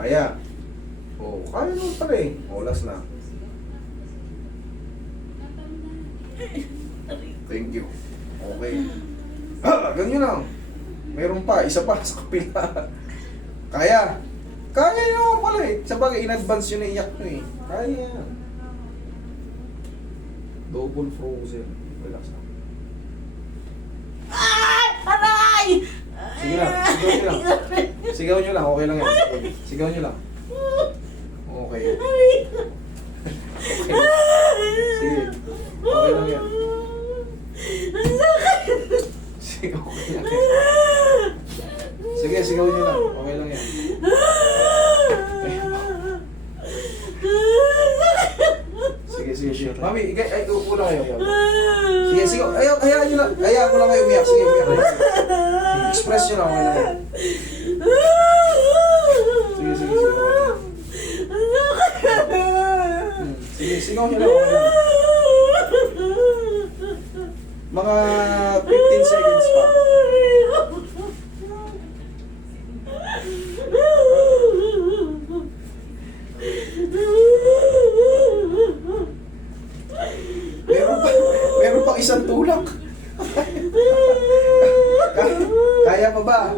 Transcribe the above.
Kaya. Oh, kaya naman pala eh. Oh, last na. Thank you. Okay. Ganyan lang. Meron pa, isa pa sa kapila. Kaya. Kaya nyo pala eh. Sabagay, in-advance yun na iyak nyo eh. Kaya yan. Double frozen. Relax na. Aray! Sige lang, sigaw nyo lang. Sigaw nyo lang, okay lang yan. Sigaw nyo lang. Okay. Okay. Sige. Okay lang yan. Sige, okay lang yan. Sige, sigaw nyo lang. Okay lang yan. Sige, sige, sige. Mami, ay, upo lang kayo. Sige, sige. Hayaan nyo lang. Hayaan ko lang kayo umiyak. Sige, umiyak lang. Express nyo lang. Okay lang yan. Sige, sige, sige. Sige, sigaw nyo lang. Okay lang. Mga 15 seconds pa. Meron pa isang tulak. Kaya pa ba?